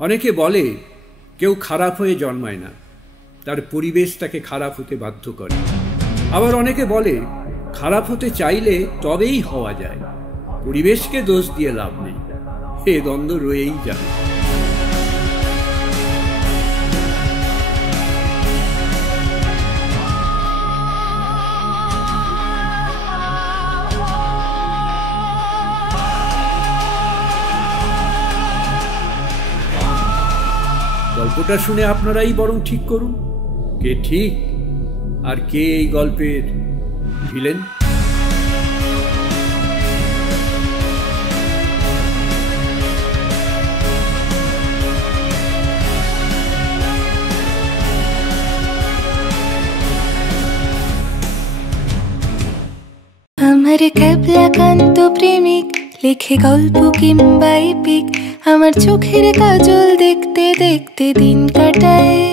অনেকে বলে কেউ খারাপ হয়ে জন্মায় না, তার পরিবেশ তাকে খারাপ হতে বাধ্য করে। আবার অনেকে বলে খারাপ হতে চাইলে তবেই হওয়া যায়, পরিবেশকে দোষ দিয়ে লাভ নেই। এ দ্বন্দ্ব রয়েই যাবে। গল্পটা শুনে আপনারাই বরং ঠিক করুন কে ঠিক আর কে এই গল্পের ভিলেন। আমার ক্যাবলাকান্ত প্রেমিক লেখে গল্প কিংবা এপিক, আমার চোখের কাজল দেখতে দেখতে দিন কাটায়।